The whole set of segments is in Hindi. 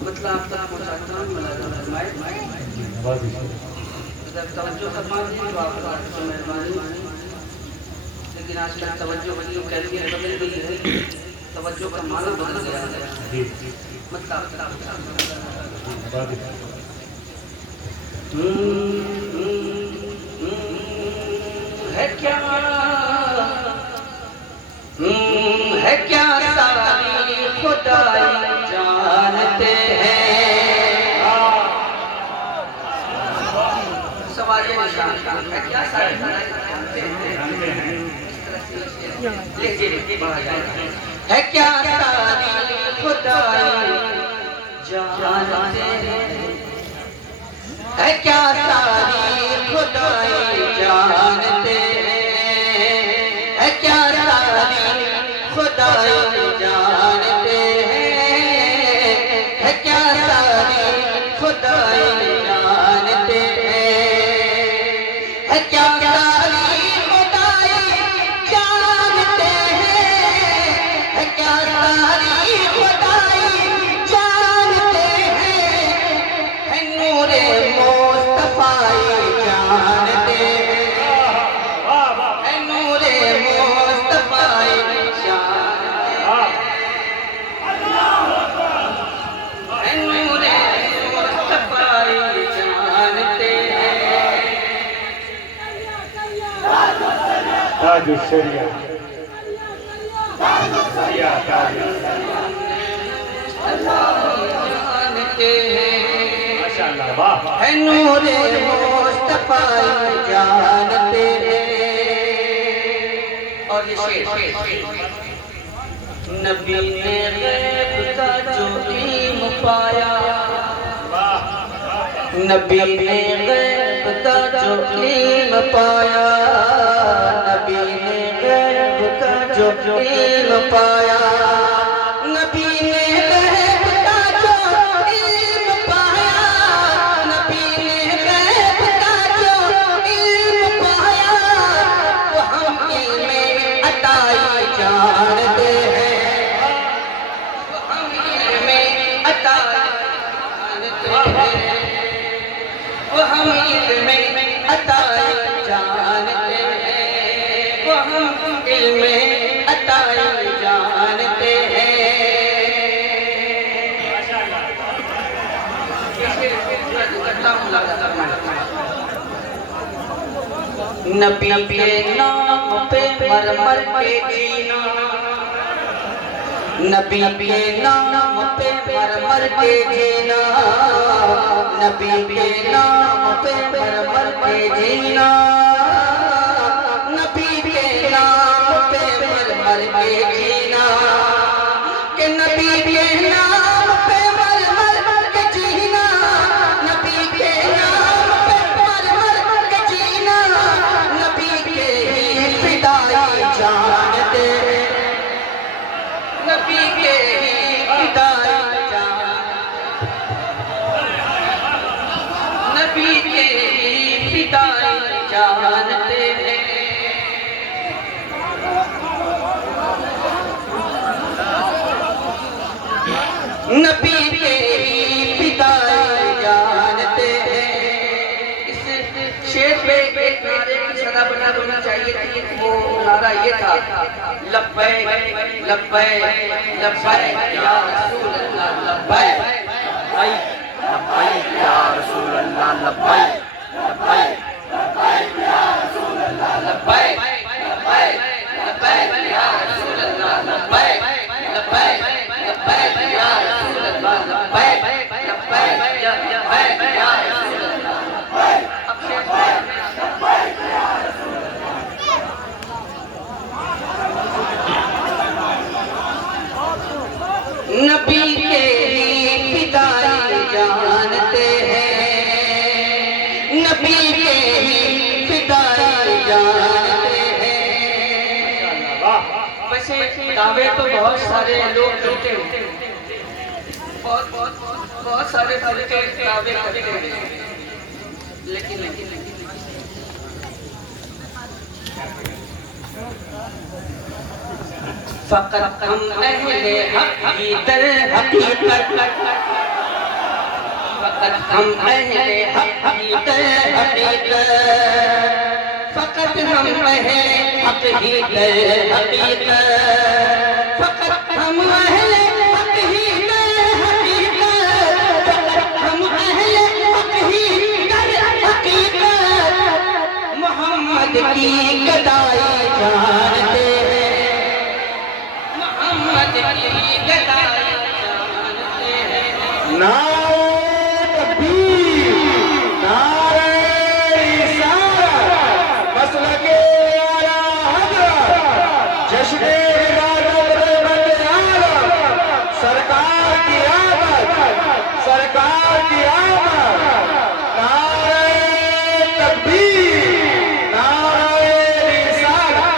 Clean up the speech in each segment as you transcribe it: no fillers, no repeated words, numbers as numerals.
मतलब आप तक पहुँचाता हूँ तवज्जो फरमा दीजिए तो आपका तो मेहरबानी। लेकिन आजकल तवज्जो बड़ी कैफियत बदल गई है, तवज्जो का माना बदल गया है। मतलब है क्या सारी खुदाई जानते हैं। सवाल निशान है क्या सारी खुदाई जानते हैं। है क्या सारी खुदाई जानते हैं। है क्या सारी खुदाई जानते हैं। है क्या सारी खुदाई जानते हैं। है क्या सारी खुदाई जानते हैं। है क्या सारी खुदाई जानते हैं। है क्या सारी खुदाई जानते हैं। है नूरे मुस्तफाई जानते हैं। है नूरे मुस्तफाई ताज शरिया है नूरे मुस्तफा जानते हैं। और ये शेर नबी ने गैब का जो इल्म पाया। नबी ने गैब का जो इल्म पाया। नबी ने गैब का जो इल्म पाया। नबी ने गैब का जो इल्म पाया। नबी ने गैब का जो इल्म पाया। वो हम इल्मे अताई जानते हैं। वो हम इल्मे अताई जानते हैं। वो हम इल्मे अताई जानते हैं। वो हम इल्मे अताई जानते हैं। नबी के नाम पे मर मर के जीना। नबी के नाम पे मर मर के जीना। नबी के नाम पे मर मर के जीना। नबी के नाम पे मर मर के जीना। कि नबी के नाम पे मर मर के जीना। नबी के नाम पे मर मर के जीना। नबी के ही फिदाई जानते हैं। नबी के ही फिदाई नबी के ही फिदाई जानते हैं। नबी के ही फिदाई जानते हैं। इस शेर पे एक नारे की सदा बनना चाहिए थी। वो नारा ये था लब्बैक लब्बैक लब्बैक या रसूल अल्लाह लब्बैक। लब्बैक या रसूल अल्लाह लब्बैक लब्बैक लब्बैक या रसूल अल्लाह लब्बैक लब्बैक लब्बैक या रसूल अल्लाह लब्बैक लब्बैक लब्बैक या रसूल अल्लाह लब्बैक लब्बैक या रसूल अल्लाह लब्बैक। अब शेर लब्बैक या रसूल अल्लाह। नबी के ही फिदाई जानते हैं। नबी के ही फिदाई जानते हैं। वैसे दावे तो बहुत सारे लोग करते हैं। बहुत सारे दावे करते हैं। लेकिन फकत हम अहले हक की दर हकीकत, फकत हम अहले हक की दर हकीकत, फकत हम अहले हक की दर हकीकत, फकत हम अहले हक ही दर हकीकत, फकत हम अहले हक ही दर हकीकत, मोहम्मद की गदाई जानते हैं, मोहम्मद की गदाई जानते हैं। नारे तकबीर, नारे रिसालत, मसलके आला हज़रत, जश्न-ए इबादत आलम, सरकार की आमद, सरकार की आमद। नारे तकबीर, नारे रिसालत।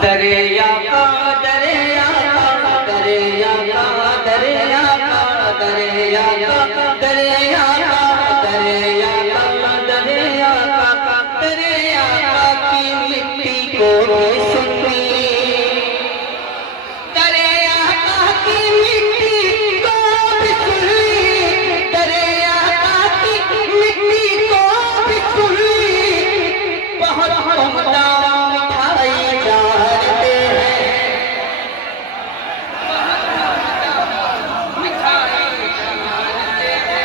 दरिया का दरिया का दरिया का दरिया का दरिया का दरिया का दरिया का दरिया का दरिया का की मिट्टी को भी सुनी, दरिया का की मिट्टी को भी सुनी, दरिया का की मिट्टी को भी सुनी, बहुत हमदा मिठाई जानते हैं, मिठाई जानते हैं।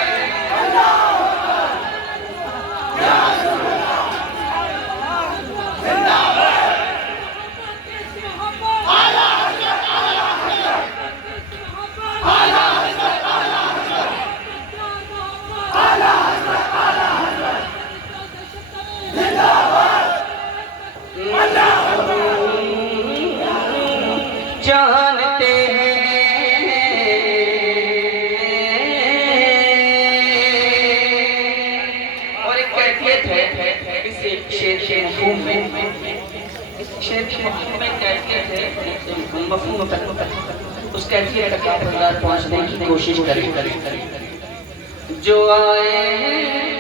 जानते हैं और एक कैफियत है इस शेर के मफ़हूम में, इस शेर के मफ़हूम में कैफियत है, मफ़हूम उस कैफियत तक आप अंदाज़ पहुंचने की कोशिश करें। जो आए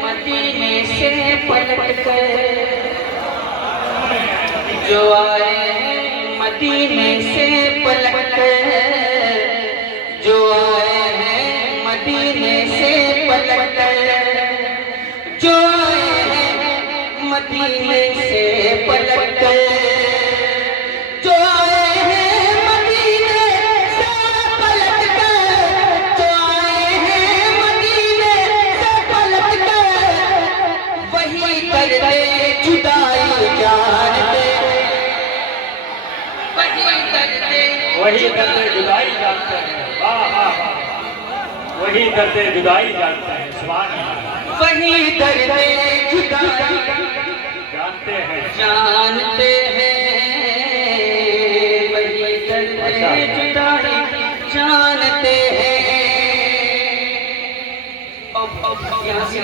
मदीने से पलट कर, जो आए मदीने से पलट कर, जो आए हैं मदीने से पलट कर, जो आए हैं मदीने से पलट कर, जो आए हैं मदीने से पलट कर, जो आए हैं मदीने से पलट कर, वही दर्द जुदाई जानते, वही दर्द जुदाई जानते हैं। वाह वाह, वही दर्द जुदाई जानते हैं। सुभान अल्लाह। वही दर्द जुदाई जानते हैं, जानते हैं, वही दर्द जुदाई जानते हैं। यहाँ से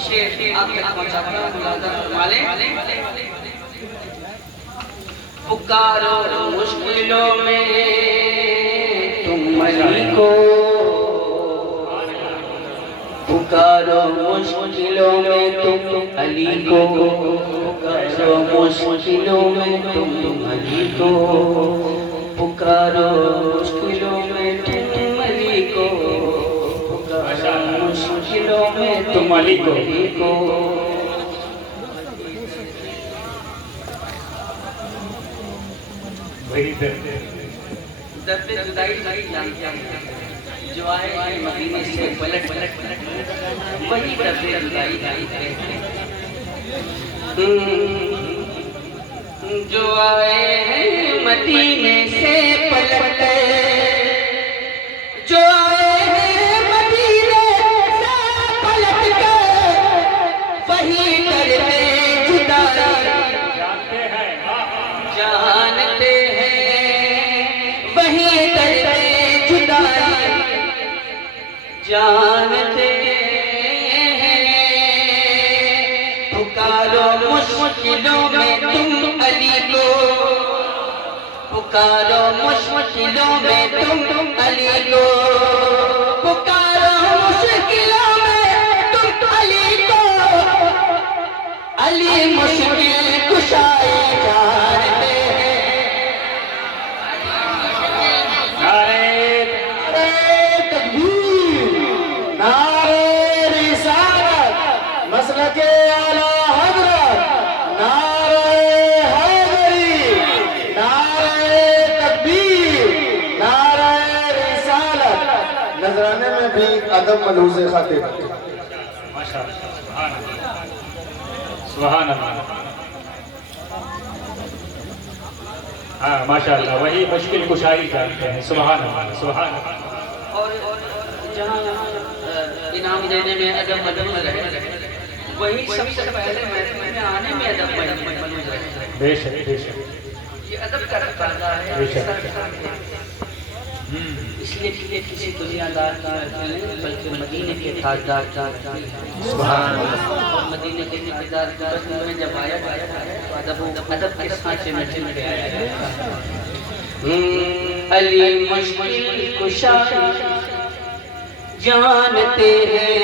शेर आप तक पहुँचाता हूँ, मुलाज़ा फरमा लें। पुकारो मुश्किलों में तुम अली को, पुकारो मुश्किलों में तुम अली को, पुकारो मुश्किलों में तुम अली को, पुकारो मुश्किलों में तुम अली को, पुकारो मुश्किलों में तुम अली को। वही दर्द दर्द जुदाई नहीं जानते हैं, जो आए हैं मदीने से पलट पलट पलट, वही दर्द जुदाई जानते हैं। जो आए हैं मदीने से पलट कर, जो आए हैं मदीने से पलट कर, वही दर्द जुदाई जानते हैं। जानते हैं, वही दर्द जुदाई जानते हैं। पुकारो मुश्किलों में तुम अली को, पुकारो मुश्किलों में तुम अली को, अली मुश्किल कुशाई जानते हैं। नारे तकबीर, नारे रिसालत, मसलके आला हजरत, नारे हैदरी, नारे तकबीर, नारे रिसालत। नजराने में भी अदब मलूज़े खातिर। सुभान अल्लाह। हाँ माशाअल्लाह, वही मुश्किल कुशाई जानते हैं। सुभान अल्लाह, सुभान अल्लाह। और जहाँ इनाम देने में अदब मलूज़ रहे, वही सबसे पहले महफिल में आने में अदब मलूज़ रहे। बेशक बेशक, ये अदब का तकाज़ा है। बेशक। इसलिए किसी दुनियादार की महफिल नहीं, बल्कि मदीने के ताजदार का। सुभान अल्लाह। और मदीने के ताजदार का में जब आया है तो अदब के सांचे में चल के आया है। अली मुश्किल कुशाई जानते हैं,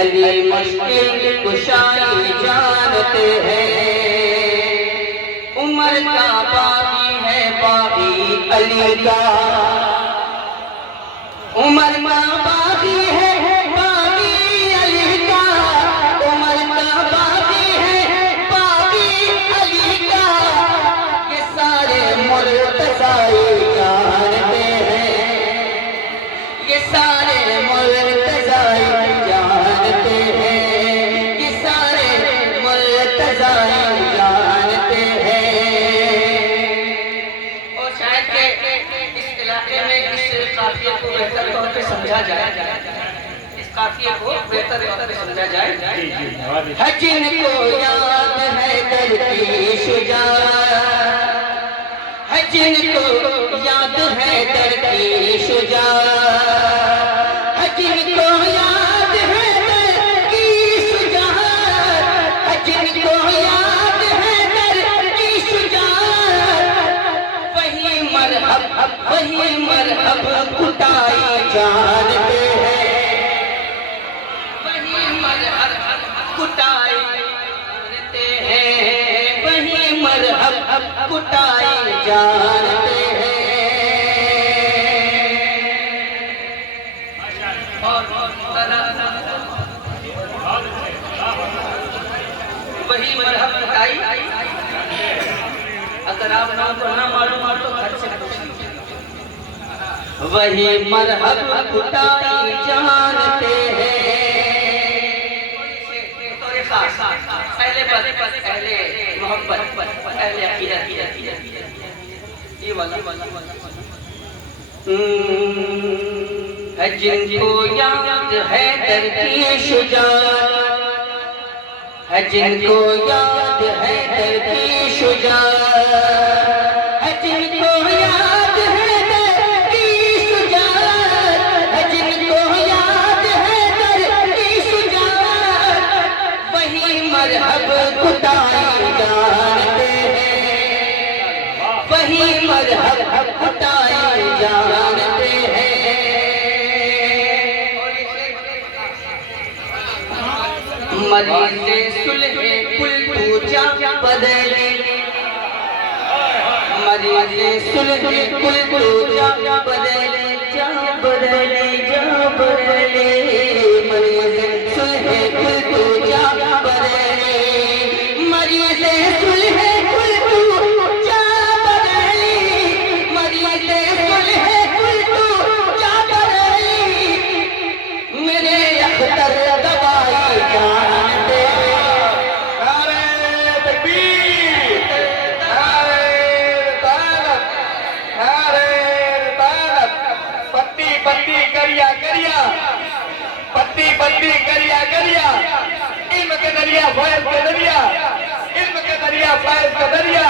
अली मुश्किल कुशाई जानते हैं। उमर का बागी है बागी अली का, उमर का बागी है बागी अली का, उमर का बागी है बागी अली का। ये सारे मुर्तज़ाई जानते हैं, ये सारे मुर्तज़ाई जानते हैं, ये सारे मुर्तज़ाई जानते हैं। और शायद के इस इलाके में इस काफिये को बेहतर तौर पे समझा जाए, इस काफिये को बेहतर तौर पे समझा जाए। है जिनको याद है दर की शुजाअत, है जिनको याद है दर की शुजाअत, है जिनको याद है दर की शुजाअत, है जिनको याद है दर की शुजाअत। वही मरहब कुटाई जानते हैं, वही मरहब कुटाई जानते हैं, वही मरहब कुटाई जानते हैं। और वही मरहब कुटाई, अगर आप नाम को ना मालूम हो तो घर से पूछ लीजिए। वही मरहब कुटाई जानते हैं। पहले मोहब्बत, पहले अकीदत, ये वाला है जिनको याद है दर की शुजाअत, है जिनको याद है दर की शुजाअत, है जिनको याद है दर की शुजाअत, है जिनको याद है दर की शुजाअत। वही मरहब कुटाई जानते हैं, वही मरहब कुटाई जानते हैं। मरीज़े सुलहे कुल पूजा बदले, मरीज़े सुलहे कुल पूजा बदले, जा बदले, जा बदले। मरीज़े सुलहे कुल पूजा बदले, मरीज़े सुलहे कुल पूजा बदले, मरीज़े सुलहे कुल पूजा बदले। मेरे अख्तर दवाई जानते हैं। नारे तकबीर, नारे रिसालत, नारे रिसालत। पत्ती पत्ती करिया करिया, पत्ती पत्ती करिया करिया। इल्म के दरिया फैज के दरिया, इल्म के दरिया फैज के दरिया,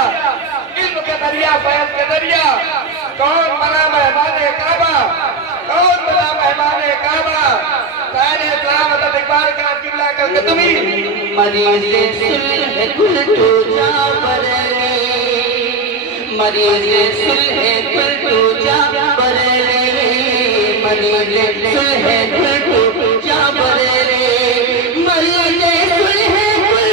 इल्म के दरिया फैज के दरिया। कौन बना मेहमान काबा, कौन बना मेहमान काबा। सारे इस्लाम इकबाल का किबला करके तुम्ही मरीज़े सुलह कुल पूजा बदले, मरीज़े सुलह कुल पूजा बदले, मरीज़े सुलह कुल पूजा बदले, मरीज़े सुलह कुल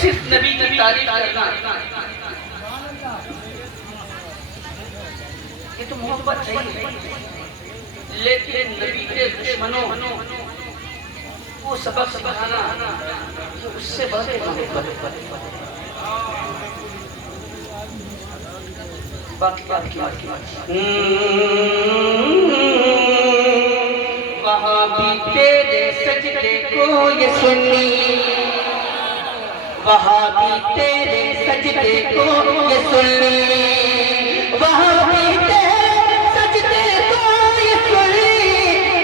सिर्फ नबी की तारीफ करना ये तो मोहब्बत है, लेकिन नबी के दुश्मनों वो सबक सिखाना ये उससे बड़ी मोहब्बत। बाकी वहाँ भी तेरे सजदे को ये सुनी, वहाँ भी तेरे सजदे को ये सुनी, वहाँ भी तेरे सजदे को ये सुनी,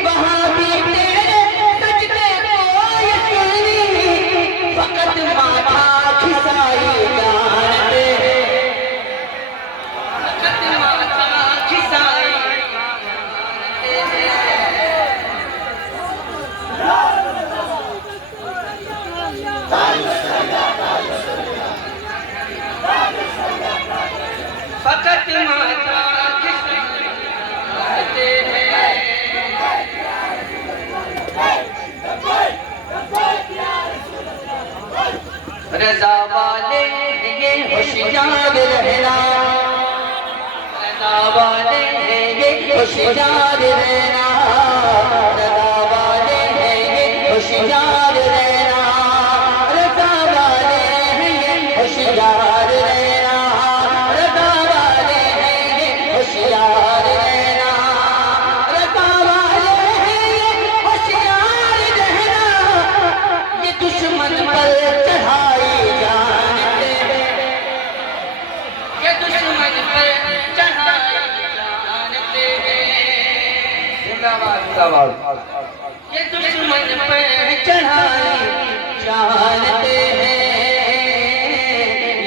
वहाँ भी तेरे सजदे को ये सुनी, फकत माथा खिसाई जानते, फकत माथा खिसाई फकत माता खिसाते हैं। रजा वाले ये होशियार रहना, रजा वाले ये होशियार रहना, रजा वाले ये होशियार रहना, रजा वाले ये होशियार रहना, रजा वाले ये होशियार रहना, रजा वाले ये होशियार रहना, ये दुश्मन पर चढ़ाई जानते हैं, ये दुश्मन पर चढ़ाई जानते हैं, जिंदाबाद जिंदाबाद। ये दुश्मन पर चढ़ाई जानते हैं,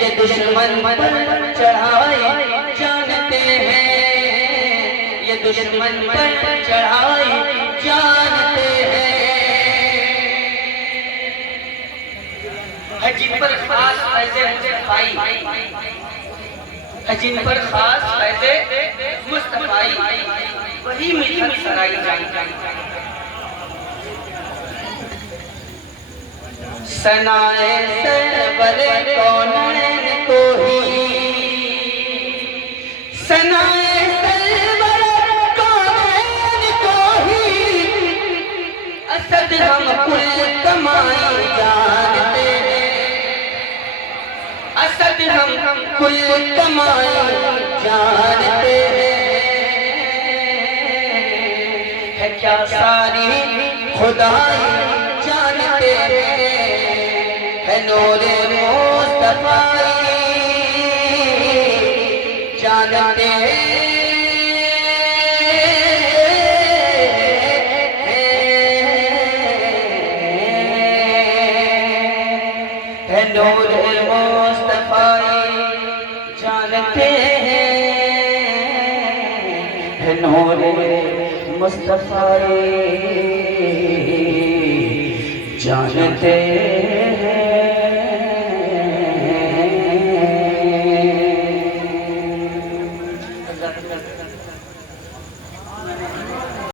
ये दुश्मन पर चढ़ाई जानते हैं, ये दुश्मन पर चढ़ाई जानते हैं। जिन पर खास फैज़े मुस्तफ़ाई, जिन पर खास फैज़े मुस्तफ़ाई वही मिलत सराई जाई। सनाए सरवरे कौनैन को ही, सनाए सरवरे कौनैन को ही, असद हम कुल कमाई जानते हैं, असद हम कुल कमाई जानते हैं। है क्या सारी खुदाई जानते हैं, है नूरे मुस्तफ़ाई जानते हैं, है नूरे मुस्तफ़ाई जानते हैं, है नूरे मुस्तफ़ाई जानते हैं।